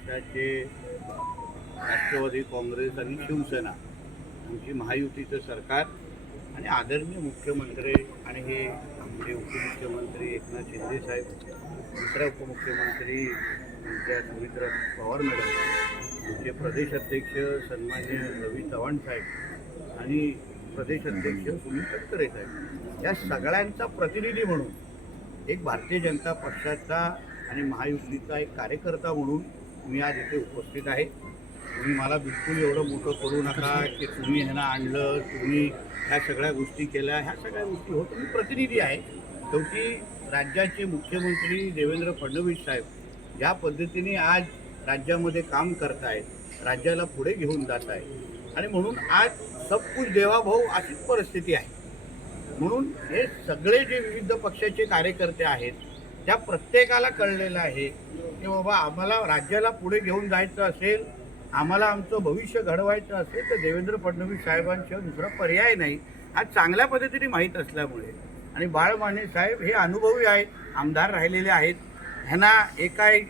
पक्षाचे राष्ट्रवादी काँग्रेस आणि शिवसेना आमची महायुतीचं सरकार आणि आदरणीय मुख्यमंत्री आणि हे आमचे उपमुख्यमंत्री एकनाथ शिंदे साहेब, दुसरा उपमुख्यमंत्री आमच्या सुमित्रा पवार मॅडम, आमचे प्रदेशाध्यक्ष सन्मान्य रवी चव्हाण साहेब आणि प्रदेशाध्यक्ष सुनील तटकरे साहेब, या सगळ्यांचा प्रतिनिधी म्हणून एक भारतीय जनता पक्षाचा आणि महायुतीचा एक कार्यकर्ता म्हणून मी आज इथे उपस्थित आहे. तुम्ही मला बिलकुल एवढं मोठं करू नका की तुम्ही ह्यांना आणलं, तुम्ही ह्या सगळ्या गोष्टी केल्या, ह्या सगळ्या गोष्टी हो, तुम्ही प्रतिनिधी आहे. शेवटी राज्याचे मुख्यमंत्री देवेंद्र फडणवीस साहेब ज्या पद्धतीने आज राज्यामध्ये काम करत आहेत, राज्याला पुढे घेऊन जात आहे आणि म्हणून आज सब कुछ देवाभाऊ अशीच परिस्थिती आहे. म्हणून हे सगळे जे विविध पक्षाचे कार्यकर्ते आहेत त्या प्रत्येकाला कळलेलं आहे की बाबा आम्हाला राज्याला पुढे घेऊन जायचं असेल, आम्हाला आमचं भविष्य घडवायचं असेल तर देवेंद्र फडणवीस साहेबांशिवाय दुसरा पर्याय नाही. आज चांगल्या पद्धतीने माहीत असल्यामुळे आणि बाळ माने साहेब हे अनुभवी आहेत, आमदार राहिलेले आहेत, ह्यांना एकाही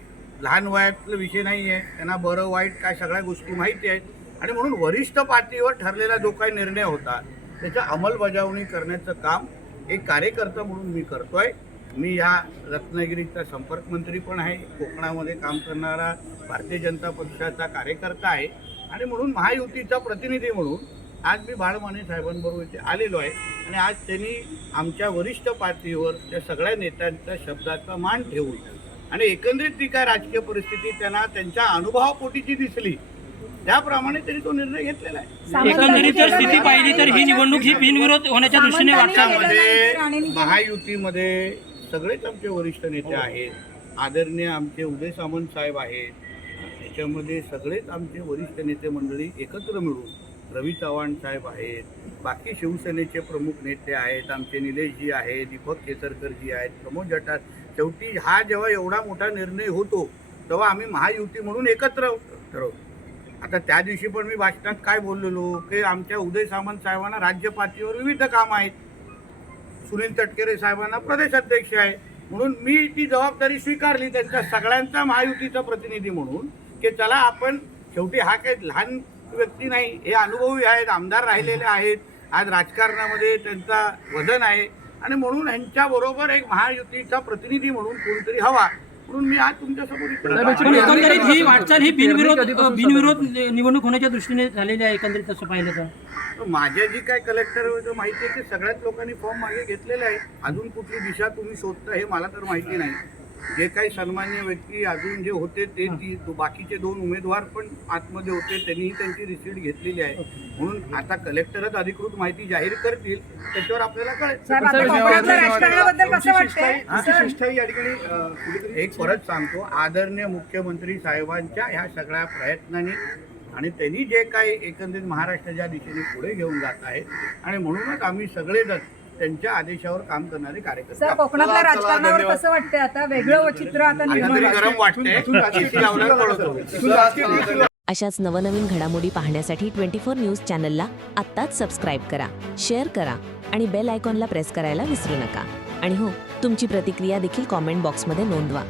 लहान वयातलं विषय नाही आहे, त्यांना बरं वाईट काय सगळ्या गोष्टी माहिती आहेत आणि म्हणून वरिष्ठ पातळीवर ठरलेला जो काही निर्णय होता त्याच्या अंमलबजावणी करण्याचं काम एक कार्यकर्ता म्हणून मी करतोय. मी या रत्नागिरीचा संपर्कमंत्री पण आहे, कोकणामध्ये काम करणारा भारतीय जनता पक्षाचा कार्यकर्ता आहे आणि म्हणून महायुतीचा प्रतिनिधी म्हणून आज मी बाळ माने साहेबांबरोबर इथे आलेलो आहे आणि आज त्यांनी आमच्या वरिष्ठ पातळीवर त्या सगळ्या नेत्यांच्या शब्दाचा मान ठेवून आणि एकंदरीत जी काय राजकीय परिस्थिती त्यांना त्यांच्या अनुभवापोटीची दिसली त्याप्रमाणे त्यांनी तो निर्णय घेतलेला आहे. एकंदरीत जर स्थिती पाहिली तर ही निवडणूक ही बिनविरोध होण्याच्या दृष्टीने वाटचालमध्ये महायुतीमध्ये सगळेच आमचे वरिष्ठ नेते आहेत, आदरणीय आमचे उदय सामंत साहेब आहेत, त्याच्यामध्ये सगळेच आमचे वरिष्ठ नेते मंडळी एकत्र मिळून रवी चव्हाण साहेब आहेत, बाकी शिवसेनेचे प्रमुख नेते आहेत, आमचे निलेशजी आहेत, दीपक केसरकरजी आहेत, प्रमोद जठार. शेवटी हा जेव्हा एवढा मोठा निर्णय होतो तेव्हा आम्ही महायुती म्हणून एकत्र ठरवतो. आता त्या दिवशी पण मी भाषणात काय बोललेलो की आमच्या उदय सामंत साहेबांना राज्य पातळीवर विविध कामं आहेत, सुनील तटकरे साहेबांना प्रदेशाध्यक्ष आहे, म्हणून मी ती जबाबदारी स्वीकारली त्यांच्या सगळ्यांचा महायुतीचा प्रतिनिधी म्हणून की चला आपण, शेवटी हा काही लहान व्यक्ती नाही, हे अनुभवी आहेत, आमदार राहिलेले आहेत, आज राजकारणामध्ये त्यांचा वजन आहे आणि म्हणून ह्यांच्याबरोबर एक महायुतीचा प्रतिनिधी म्हणून कोणतरी हवा म्हणून मी आज तुमच्यासमोर एकंदरीत ही वाटचाल ही बिनविरोध निवडणूक होण्याच्या दृष्टीने झालेली आहे. एकंदरीत तसं पाहिलं तर माझ्या जी काय कलेक्टर माहिती आहे की सगळ्याच लोकांनी फॉर्म मागे घेतलेले आहेत. अजून कुठली दिशा तुम्ही शोधता हे मला तर माहिती नाही. जे काही सन्मान्य व्यक्ती अजून जे होते ते बाकीचे 2 उमेदवार पण आतमध्ये होते, त्यांनीही त्यांची रिसीट घेतलेली आहे. म्हणून आता कलेक्टरच अधिकृत माहिती जाहीर करतील, त्याच्यावर आपल्याला कळेल. एक परत सांगतो, आदरणीय मुख्यमंत्री साहेबांच्या ह्या सगळ्या प्रयत्नांनी आणि त्यांनी जे काही एकंदरीत महाराष्ट्राच्या दिशेने पुढे घेऊन जात आहेत आणि म्हणूनच आम्ही सगळेजण त्यांच्या आदेशावर काम करणारे कार्यकर्ते. कोकणातल्या राजकारणावर कसं वाटतंय आता? वेगळं चित्र आता निर्माण गरम वाटतंय. अशाच नवनवीन घडामोडी पाहण्यासाठी 24 न्यूज चॅनलला आत्ताच सबस्क्राईब करा, शेअर करा आणि बेल आयकॉनला प्रेस करायला विसरू नका. आणि हो, तुमची प्रतिक्रिया देखील कॉमेंट बॉक्समध्ये नोंदवा.